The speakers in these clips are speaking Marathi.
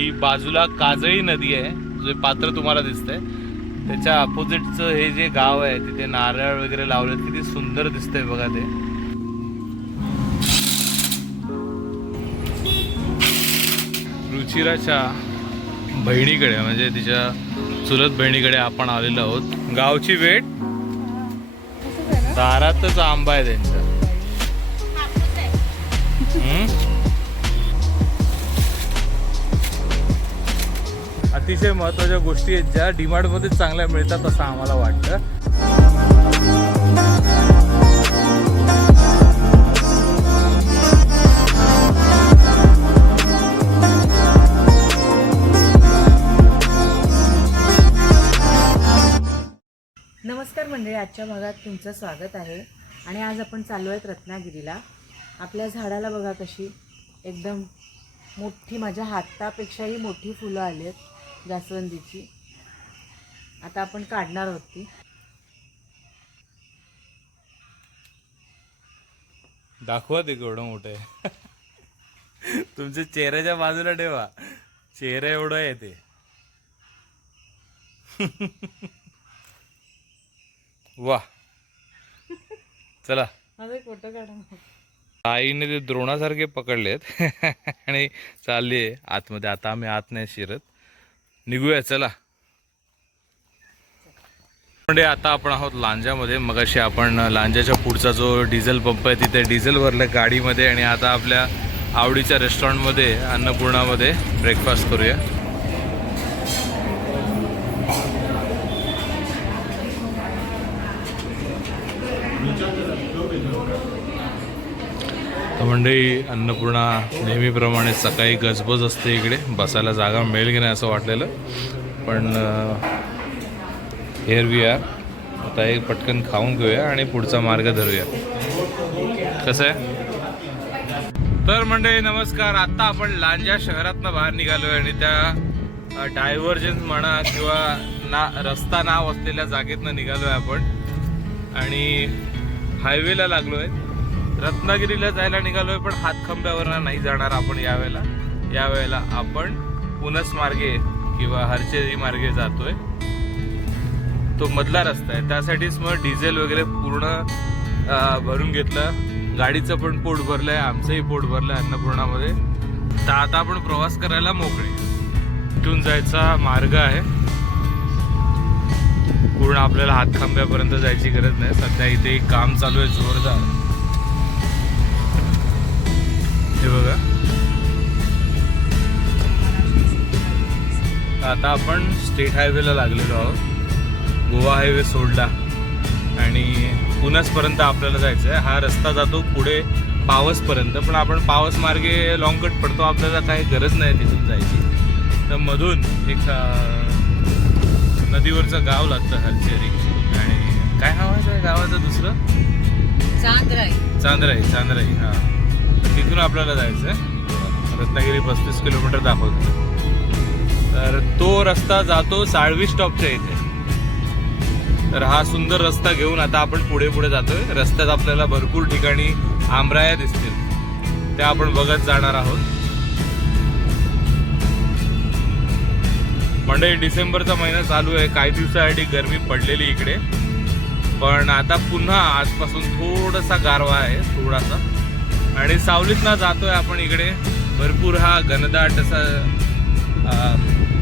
ही बाजूला काजळी नदी आहे जे पात्र तुम्हाला दिसतंय. त्याच्या अपोजिटचं हे जे गाव आहे तिथे नारळ वगैरे लावलेत किती सुंदर दिसतंय बघा ते. रुचिराच्या बहिणीकडे म्हणजे तिच्या चुलत बहिणीकडे आपण आलेलो आहोत. गावची भेट दारातच आंबा आहे त्यांच्या अतिशय महत्त्वाच्या गोष्टी आहेत ज्या डिमांडमध्ये चांगल्या मिळतात असं आम्हाला वाटतं. नमस्कार मंडळी आजच्या भागात तुमचं स्वागत आहे. आणि आज आपण चाललो आहेत रत्नागिरीला. आपल्या झाडाला बघा कशी एकदम मोठी माझ्या हातापेक्षाही मोठी फुलं आली आहेत. जास्वंदीची. आता आपण काढणार आहोत ती. दाखवा ते केवढं मोठं आहे. तुमच्या चेहऱ्याच्या बाजूला ठेवा. चेहरा एवढं आहे ते. वा. चला. फोटो काढा. आईने ते द्रोणासारखे पकडलेत. आणि चालली आहे आतमध्ये. आता आम्ही आत नाही शिरत. निघूया चला. म्हणजे आता आपण आहोत लांजामध्ये. मगाशी आपण लांजाच्या पुढचा जो डिझेल पंप आहे तिथे डिझेल भरलं गाडीमध्ये आणि आता आपल्या आवडीच्या रेस्टॉरंटमध्ये अन्नपूर्णामध्ये ब्रेकफास्ट करूया. मंडळी अन्नपूर्णा नेहमीप्रमाणे सकाळी गजबज असते इकडे. बसायला जागा मिळेल की नाही असं वाटलेलं. पण हेअर वी आर आता एक पटकन खाऊन घेऊया आणि पुढचा मार्ग धरूया. कसं आहे? तर मंडळी नमस्कार. आता आपण लांजा शहरातनं बाहेर निघालोय आणि त्या डायव्हर्जन्स म्हणा किंवा ना रस्ता नाव असलेल्या जागेतनं निघालोय आपण. आणि हायवेला लागलोय. रत्नागिरीला जायला निघालोय पण हातखंब्यावर नाही जाणार आपण यावेळेला. यावेळेला आपण पुनस मार्गे किंवा हरचेरी मार्गे जातोय. तो मधला रस्ता आहे. त्यासाठीच मग डिझेल वगैरे पूर्ण भरून घेतलं. गाडीचं पण पोट भरलंय आमचंही पोट भरलंय अन्नपूर्णामध्ये. तर आता आपण प्रवास करायला मोकळे. इथून जायचा मार्ग आहे. पूर्ण आपल्याला हातखांब्यापर्यंत जायची गरज नाही. सध्या इथे एक काम चालू आहे जोरदार. हे बघा. आता आपण स्टेट हायवेला लागलेलो आहोत. गोवा हायवे सोडला. आणि पुण्यासपर्यंत आपल्याला जायचं आहे हा रस्ता जातो पुढे पावसपर्यंत. पण आपण पावस मार्गे लॉंग कट पडतो. आपल्याला काही गरज नाही तिथून जायची. तर मधून एक नदीवरचं गाव लागतं हरचेरी आणि काय नाव आहे त्या गावाचं दुसरं? चांद्राई. चांद्राई चांद्राई हा. तिथून आपल्याला जायचं आहे रत्नागिरी पस्तीस किलोमीटर दाखवतो. तर तो रस्ता जातो साळवी स्टॉपच्या इथे. तर हा सुंदर रस्ता घेऊन आता आपण पुढे पुढे जातोय. रस्त्यात आपल्याला भरपूर ठिकाणी आमराया दिसतील. त्या आपण बघत जाणार आहोत. म्हणजे डिसेंबरचा महिना चालू आहे. काही दिवसासाठी गरमी पडलेली इकडे. पण आता पुन्हा आजपासून थोडासा गारवा आहे थोडासा. आणि सावलीतनं जातोय आपण इकडे. भरपूर हा घनदाट असा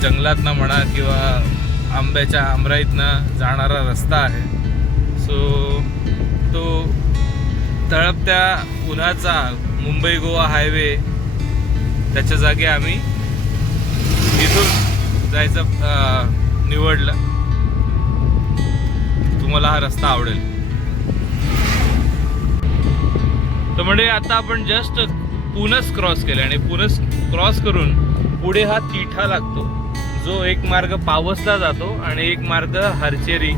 जंगलातनं म्हणा किंवा आंब्याच्या आमराईतनं जाणारा रस्ता आहे. सो तो तळपत्या उन्हाचा मुंबई गोवा हायवे त्याच्या जागी आम्ही इथून जायचं निवडलं. तुम्हाला हा रस्ता आवडेल. तर म्हणजे आता आपण जस्ट पुनस क्रॉस केलं आणि पुनस क्रॉस करून पुढे हा तिठा लागतो. जो एक मार्ग पावसला जातो आणि एक मार्ग हरचेरी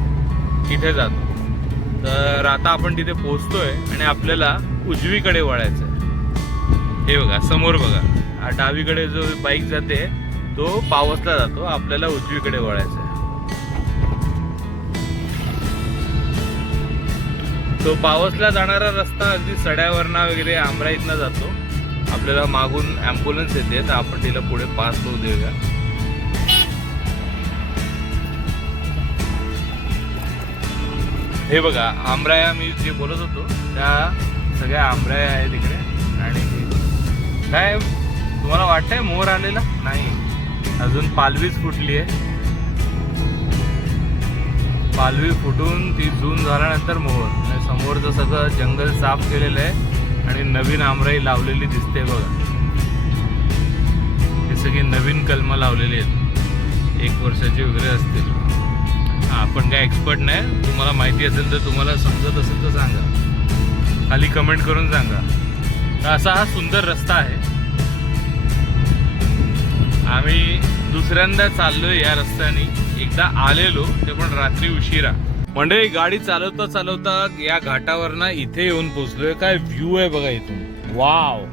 तिथे जातो. तर आता आपण तिथे पोचतोय आणि आपल्याला उजवीकडे वळायचं आहे हे बघा समोर बघा. हा डावीकडे जो बाईक जाते तो पावसला जातो. आपल्याला उजवीकडे वळायचं आहे तो पावसला जाणारा रस्ता अगदी सड्यावरना वगैरे आमरा इथनं जातो. आपल्याला मागून ॲम्ब्युलन्स येते तर आपण तिला पुढे पास होऊ देऊया. हे बघा आमराया मी जे बोलत होतो त्या सगळ्या आमराया आहेत इकडे. आणि काय तुम्हाला वाटतंय मोर आलेला? नाही. अजून पालवीच फुटली आहे. पालवी फुटून ती जून झाल्यानंतर मोहर. आणि समोरचं सगळं जंगल साफ केलेलं आहे आणि नवीन आमराई लावलेली दिसते बघा. हे सगळी नवीन कलमं लावलेली आहेत. एक वर्षाची वगैरे असतील. हां आपण काय एक्सपर्ट नाही. तुम्हाला माहिती असेल तर तुम्हाला समजत असेल तर सांगा. खाली कमेंट करून सांगा. तर असा हा सुंदर रस्ता आहे. आम्ही दुसऱ्यांदा चाललोय या रस्त्याने. एकदा आलेलो ते पण रात्री उशिरा. म्हणजे गाडी चालवता चालवता या घाटावर ना इथे येऊन पोहोचलोय. काय व्ह्यू आहे बघा इथून. वाव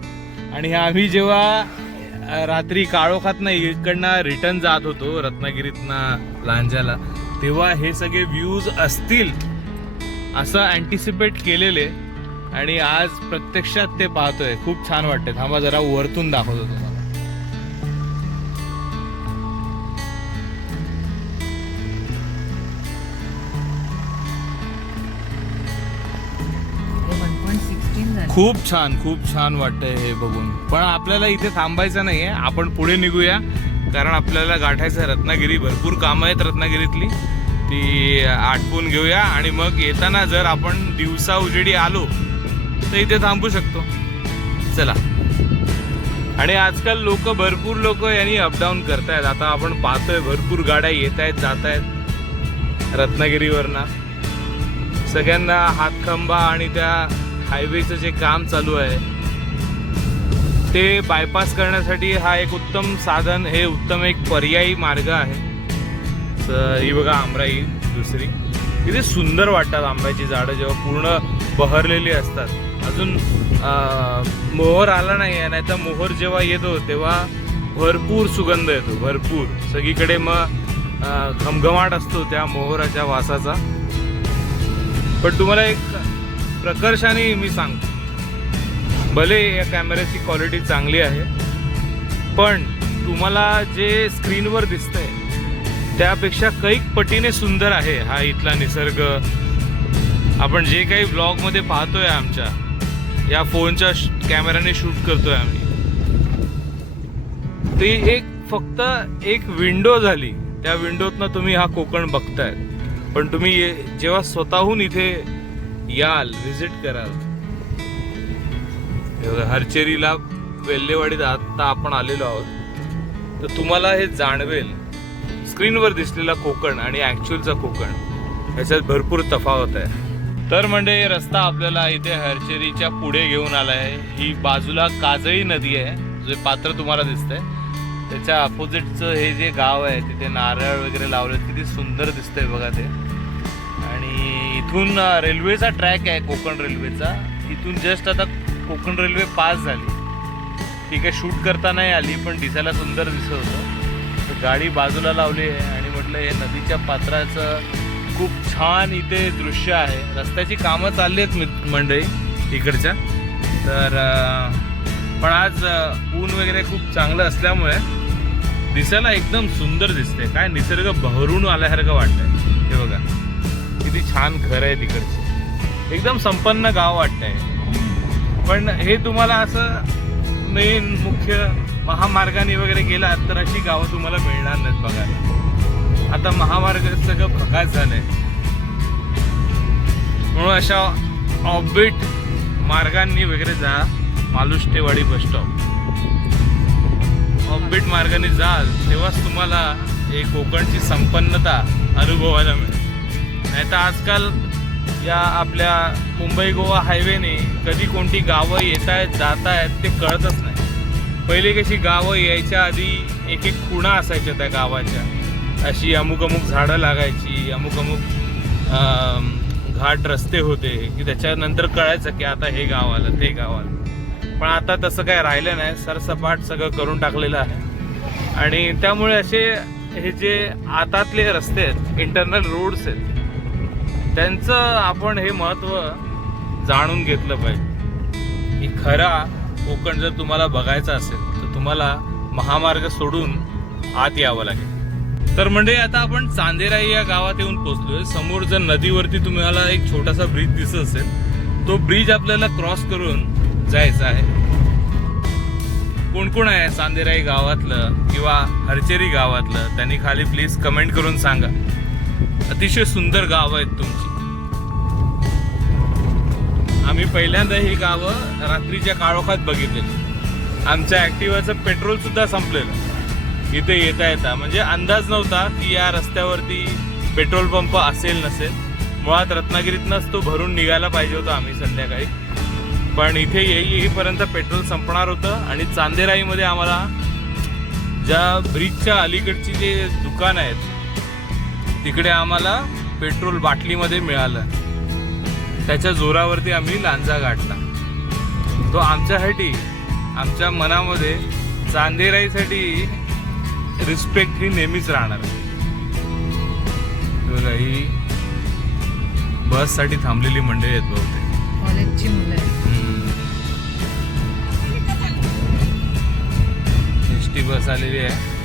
आणि आम्ही जेव्हा रात्री काळोखातनं इकडनं रिटर्न जात होतो रत्नागिरीतनं लांजाला तेव्हा हे सगळे व्ह्यूज असतील असं अँटिसिपेट केलेले. आणि आज प्रत्यक्षात ते पाहतोय. खूप छान वाटतंय. थांबा जरा वरतून दाखवत. होतो खूप छान खूप छान वाटतंय हे बघून. पण आपल्याला इथे थांबायचं नाहीये. आपण पुढे निघूया. कारण आपल्याला गाठायचं आहे रत्नागिरी. भरपूर कामं आहेत रत्नागिरीतली. ती आटपून घेऊया. आणि मग येताना जर आपण दिवसा उजेडी आलो तर इथे थांबू शकतो. चला. आणि आजकाल लोक भरपूर लोक यांनी अपडाऊन करतायत. आता आपण पाहतोय भरपूर गाड्या येत आहेत जात आहेत रत्नागिरीवरनं. सगळ्यांना हातखंबा आणि त्या हायवेचं जे काम चालू आहे ते बायपास करण्यासाठी हा एक उत्तम साधन हे उत्तम एक पर्यायी मार्ग आहे. तर ही बघा आमराई दुसरी. किती सुंदर वाटतात आंब्याची झाडं जेव्हा पूर्ण बहरलेली असतात. अजून मोहर आला नाही आहे नाही तर मोहर जेव्हा येतो तेव्हा भरपूर सुगंध येतो भरपूर. सगळीकडे मग घमघमाट असतो त्या मोहराच्या वासाचा. पण तुम्हाला एक प्रकर्षाने मी सांगतो. भले या कॅमेऱ्याची क्वालिटी चांगली आहे पण तुम्हाला जे स्क्रीनवर दिसतंय त्यापेक्षा कैक पटीने सुंदर आहे हा इथला निसर्ग. आपण जे काही ब्लॉगमध्ये पाहतोय आमच्या या फोनच्या श- कॅमेऱ्याने शूट करतोय आम्ही. ती एक फक्त एक विंडो झाली. त्या विंडोतनं तुम्ही हा कोकण बघताय. पण तुम्ही ये- जेव्हा स्वतःहून इथे याल व्हिजिट कराल. हरचेरीला वेल्लेवाडीत आत्ता आपण आलेलो आहोत. तर तुम्हाला हे जाणवेल स्क्रीनवर दिसलेला कोकण आणि ॲक्च्युअलचा कोकण. ह्याच्यात भरपूर तफावत आहे. तर म्हणजे रस्ता आपल्याला इथे हरचेरीच्या पुढे घेऊन आलाय. ही बाजूला काजळी नदी आहे जे पात्र तुम्हाला दिसतंय. त्याच्या अपोजिटचं हे जे गाव आहे तिथे नारळ वगैरे लावले किती सुंदर दिसतंय बघा ते. इथून रेल्वेचा ट्रॅक आहे कोकण रेल्वेचा. इथून जस्ट आता कोकण रेल्वे पास झाली. ती काय शूट करता नाही आली पण दिसायला सुंदर दिसत होतं. तर गाडी बाजूला लावली आहे आणि म्हटलं हे नदीच्या पात्राचं खूप छान इथे दृश्य आहे. रस्त्याची कामं चालली आहेत मी मंडळी इकडच्या. तर पण आज ऊन वगैरे खूप चांगलं असल्यामुळे दिसायला एकदम सुंदर दिसते काय निसर्ग बहरून आल्यासारखं वाटतंय. हे बघा. किती छान घर आहे तिकडचं. एकदम संपन्न गाव वाटतंय. पण हे तुम्हाला असं मेन मुख्य महामार्गाने वगैरे गेलात तर अशी गावं तुम्हाला मिळणार नाहीत बघायला. आता महामार्ग सगळं भकास झालंय. म्हणून अशा ऑबिट मार्गांनी वगैरे जा मालुष्टेवाडी बस स्टॉप ऑबिट मार्गाने जाल तेव्हाच तुम्हाला एक कोकणची संपन्नता अनुभवायला मिळेल. नाही तर आजकाल या आपल्या मुंबई गोवा हायवेने कधी कोणती गावं येत आहेत जात आहेत ते कळतच नाही. पहिले कशी गावं यायच्या आधी एक एक खुणा असायच्या त्या गावाच्या. अशी अमुक अमुक झाडं लागायची अमुक अमुक घाट रस्ते होते की त्याच्यानंतर कळायचं की आता हे गाव आलं ते गाव आलं. पण आता तसं काय राहिलं नाही सरसपाट सगळं करून टाकलेलं आहे. आणि त्यामुळे असे हे जे आतातले रस्ते आहेत इंटरनल रोड्स आहेत त्यांचं आपण हे महत्त्व जाणून घेतलं पाहिजे. की खरा कोकण जर तुम्हाला बघायचा असेल तर तुम्हाला महामार्ग सोडून आत यावं लागेल. तर म्हणजे आता आपण चांदेराई या गावात येऊन पोहोचलोय. समोर जर नदीवरती तुम्हाला एक छोटासा ब्रिज दिसत असेल तो ब्रिज आपल्याला क्रॉस करून जायचा आहे. कोण कोण आहे चांदेराई गावातलं किंवा हरचेरी गावातलं त्यांनी खाली प्लीज कमेंट करून सांगा. अतिशय सुंदर गाव आहेत तुमचं. आम्ही पहिल्यांदा ही गावं रात्रीच्या काळोखात बघितलेली. आमच्या ॲक्टिवाचं पेट्रोल सुद्धा संपलेलं. इथे येता येता. म्हणजे अंदाज नव्हता की या रस्त्यावरती पेट्रोल पंप असेल नसेल. मुळात रत्नागिरीतनंच तो भरून निघायला पाहिजे होता आम्ही संध्याकाळी. पण इथे येईपर्यंत पेट्रोल संपणार होतं आणि चांदेराईमध्ये आम्हाला ज्या ब्रिजच्या अलीकडची जे दुकान आहेत तिकडे आम्हाला पेट्रोल बाटलीमध्ये मिळालं. त्याच्या जोरावरती आम्ही लांजा गाठला. तो आमच्यासाठी आमच्या मनामध्ये चांदेराईसाठी रिस्पेक्ट ही नेहमीच राहणार. ही बससाठी थांबलेली मंडळी आहेत बहुतेक. कॉलेजची मुलं आहेत. एस टी बस आलेली आहे.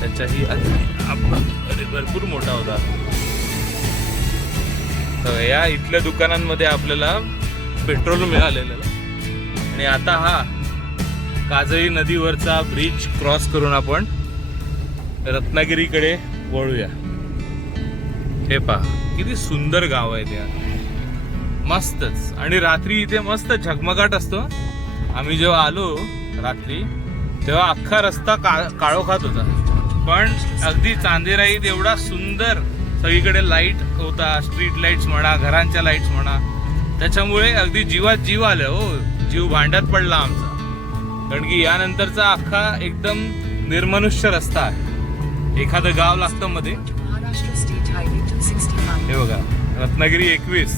त्याच्याही आत- आप- अरे भरपूर मोठा होता. तर या इथल्या दुकानांमध्ये आपल्याला पेट्रोल मिळालेलं आणि आता हा काजळी नदीवरचा ब्रिज क्रॉस करून आपण रत्नागिरीकडे वळूया. हे पहा किती सुंदर गाव आहे त्या मस्तच. आणि रात्री इथे मस्त झगमगाट असतो. आम्ही जेव्हा आलो रात्री तेव्हा अख्खा रस्ता का काळोखात होता. पण अगदी चांदेराईत एवढा सुंदर सगळीकडे लाइट होता स्ट्रीट लाईट्स म्हणा घरांच्या लाईट्स म्हणा. त्याच्यामुळे अगदी जीवात जीव आलं हो. जीव भांड्यात पडला आमचा. कारण की यानंतरचा अख्खा एकदम निर्मनुष्य रस्ता आहे. एखादं गाव लागतं मध्ये. Maharashtra State Highway 265. हे बघा रत्नागिरी एकवीस.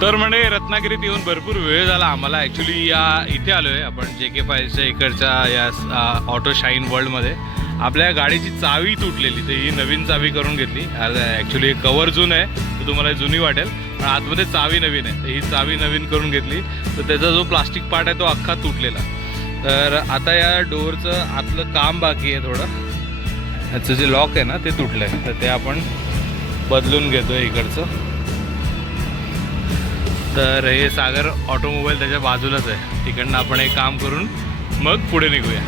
तर म्हणे रत्नागिरीत येऊन भरपूर वेळ झाला आम्हाला. ॲक्च्युली या इथे आलो आहे आपण जे के फायच्या इकडच्या या ऑटो शाईन वर्ल्डमध्ये आपल्या गाडीची चावी तुटलेली तर ही नवीन चावी करून घेतली. ॲक्च्युली कवर जुन आहे तर तुम्हाला जुनी वाटेल. पण आतमध्ये चावी नवीन आहे तर ही चावी नवीन करून घेतली. तर त्याचा जो प्लास्टिक पार्ट आहे तो अख्खा तुटलेला. तर आता या डोअरचं आतलं काम बाकी आहे थोडं. याचं जे लॉक आहे ना ते तुटलं आहे तर ते आपण बदलून घेतोय इकडचं. तर हे सागर ऑटोमोबाईल त्याच्या बाजूलाच आहे. तिकडनं आपण हे काम करून मग पुढे निघूया.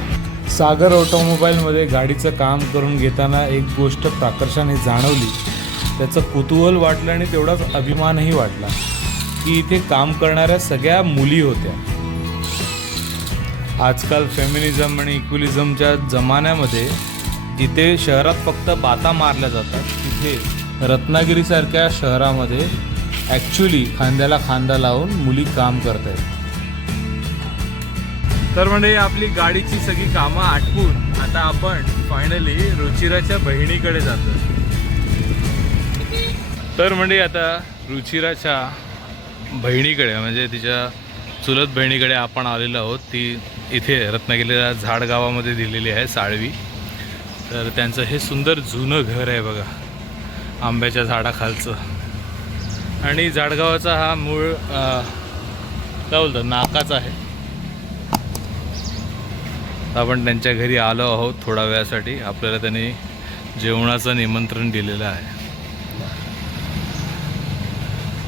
सागर ऑटोमोबाईलमध्ये गाडीचं काम करून घेताना एक गोष्ट प्राकर्षाने जाणवली. त्याचं कुतूहल वाटलं आणि तेवढाच अभिमानही वाटला की इथे काम करणाऱ्या सगळ्या मुली होत्या. आजकाल फेमिनिझम आणि इक्विलिझमच्या जमान्यामध्ये जिथे शहरात फक्त बाता मारल्या जातात. तिथे रत्नागिरीसारख्या शहरामध्ये ॲक्च्युली खांद्याला खांदा लावून मुली काम करत आहेत तर म्हणजे आपली गाडीची सगळी कामं आटपून आता आपण फायनली रुचिराच्या बहिणीकडे जातो तर म्हणजे आता रुचिराच्या बहिणीकडे म्हणजे तिच्या चुलत बहिणीकडे आपण आलेलो आहोत. ती इथे रत्नागिरीला झाड गावामध्ये दिलेली आहे साळवी. तर त्यांचं हे सुंदर जुनं घर आहे बघा आंब्याच्या झाडाखालचं. आणि झाडगावाचा हा मूळ काय बोलतात नाकाच आहे. आपण त्यांच्या घरी आलो आहोत थोड्या वेळासाठी. आपल्याला त्यांनी जेवणाचं निमंत्रण दिलेलं आहे.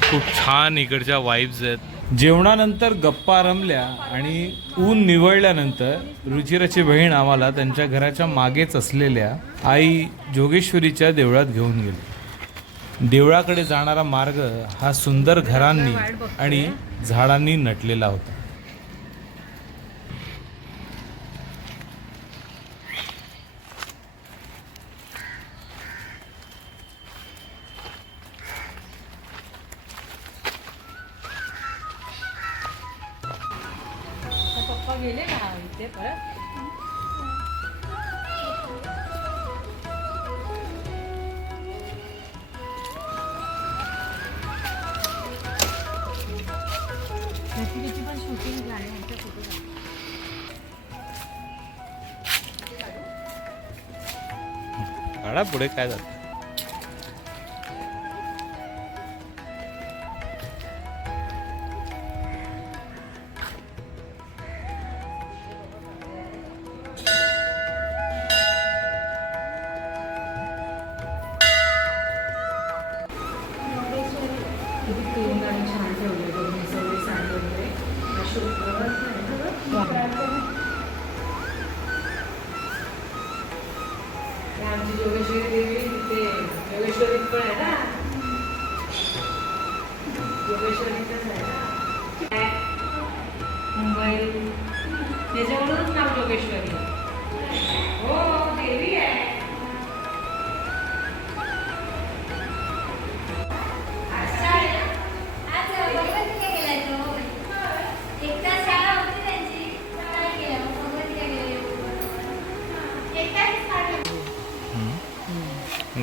खूप छान इकडच्या वाईब्स आहेत. जेवणानंतर गप्पा रमल्या आणि ऊन निवळल्यानंतर रुचिराची बहीण आम्हाला त्यांच्या घराच्या मागेच असलेल्या आई जोगेश्वरीच्या देवळात घेऊन गेली. देवळाकडे जाणारा मार्ग हा सुंदर घरांनी आणि झाडांनी नटलेला होता. पुढे काय झालं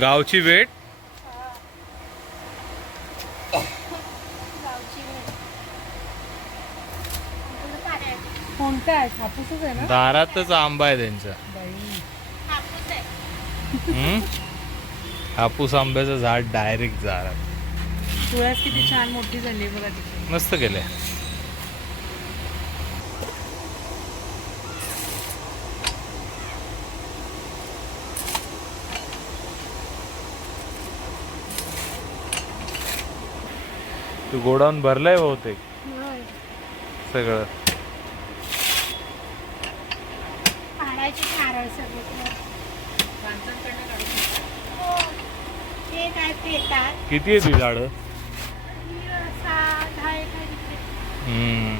गावची भेट कोणता आहे? हापूसच आहे ना? दारातच आंबा आहे त्यांच्या हम्म? हापूस आंब्याचं झाड डायरेक्ट दारात. तुळस किती छान मोठी झाली बघा तिथे. मस्त केलंय. तू गोडाऊन भरलंय बहुतेक. सगळं. पाडायचे नारळ सगळे हो. किती आहे ती झाडं सहा दहा एक आहे तिथे. हम्म.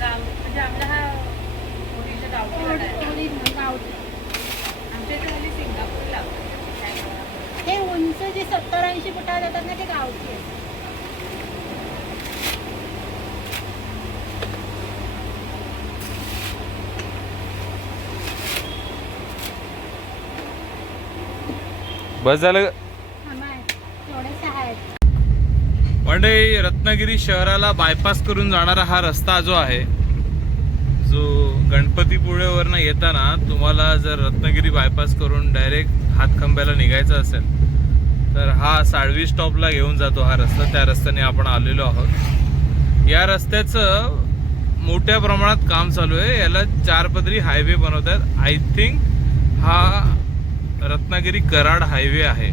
गाव म्हणजे आपला हा ओरिजिनल गावठी वाडा आहे. थोडी गावठी. आमच्या इथे मुली सिंगापूरला हे उंच जे ना ते गावठी बस झालं. म्हणजे रत्नागिरी शहराला बायपास करून जाणारा हा रस्ता जो आहे जो गणपतीपुळेवरनं येताना तुम्हाला जर रत्नागिरी बायपास करून डायरेक्ट हातखंब्याला निघायचं असेल तर हा साळवी स्टॉपला घेऊन जातो हा रस्ता. त्या रस्त्याने आपण आलेलो आहोत. या रस्त्याचं मोठ्या प्रमाणात काम चालू आहे. याला चार पदरी हायवे बनवत आहेत आय थिंक हा रत्नागिरी कराड हायवे आहे.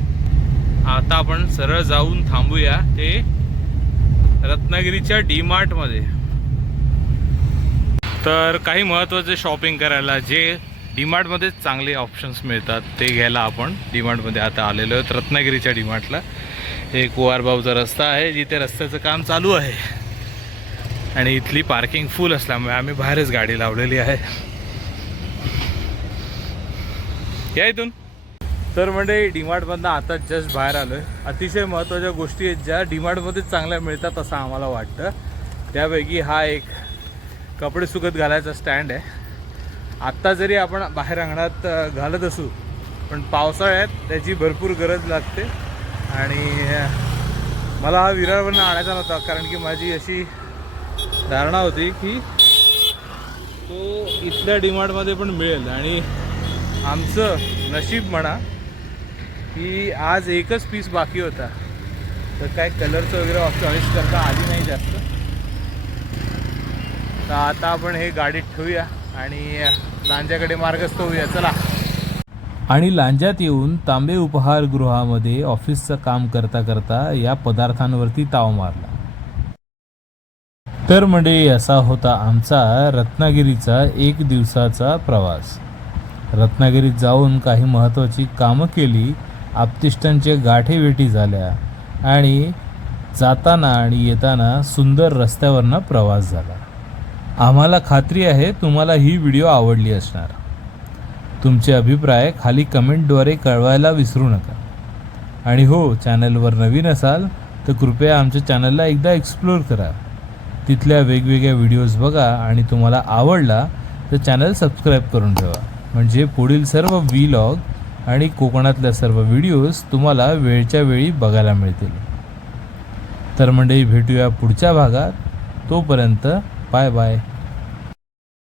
आता आपण सरळ जाऊन थांबूया. ते रत्नागिरीच्या डी मार्टमध्ये तर काही महत्त्वाचे शॉपिंग करायला जे डी चांगले ऑप्शन्स मिळतात. ते घ्यायला आपण डी आता आलेलो आहोत रत्नागिरीच्या डी मार्टला एक कुवारबावचा रस्ता आहे जिथे रस्त्याचं काम चालू आहे. आणि इथली पार्किंग फुल असल्यामुळे आम्ही बाहेरच गाडी लावलेली आहे. या इथून. तर म्हणजे डीमार्टमधनं आता जस्ट बाहेर आलो आहे अतिशय महत्त्वाच्या गोष्टी आहेत ज्या डीमार्टमध्ये चांगल्या मिळतात असं आम्हाला वाटतं. त्यापैकी हा एक कपडे सुकत घालायचा स्टँड आहे. आत्ता जरी आपण बाहेर अंगणात घालत असू पण पावसाळ्यात त्याची भरपूर गरज लागते. आणि मला हा विरारवरनं आणायचा नव्हता कारण की माझी अशी धारणा होती की तो इथल्या डिमांडमध्ये पण मिळेल. आणि आमचं नशीब म्हणा की आज एकच पीस बाकी होता. तर काय कलरचं वगैरे चॉईस करता आली नाही जास्त. तर आता आपण हे गाडीत ठेवूया. आणि लांजाकडे मार्गस्थ होऊया. चला. आणि लांजात येऊन तांबे उपहारगृहामध्ये ऑफिसचं काम करता करता या पदार्थांवरती ताव मारला. तर म्हणजे असा होता आमचा रत्नागिरीचा एक दिवसाचा प्रवास. रत्नागिरीत जाऊन काही महत्त्वाची कामं केली आपतिष्टांच्या गाठीभेटी झाल्या आणि जाताना आणि येताना सुंदर रस्त्यावरनं प्रवास झाला. आम्हाला खात्री आहे तुम्हाला ही व्हिडिओ आवडली असणार. तुमचे अभिप्राय खाली कमेंटद्वारे कळवायला विसरू नका. आणि हो चॅनलवर नवीन असाल तर कृपया आमच्या चॅनलला एकदा एक्सप्लोर करा. तिथल्या वेगवेगळ्या व्हिडिओज बघा आणि तुम्हाला आवडला तर चॅनल सबस्क्राईब करून ठेवा. म्हणजे पुढील सर्व व्लॉग आणि कोकणातल्या सर्व व्हिडिओज तुम्हाला वेळच्या वेळी बघायला मिळतील. तर मंडळी भेटूया पुढच्या भागात. तोपर्यंत 拜拜。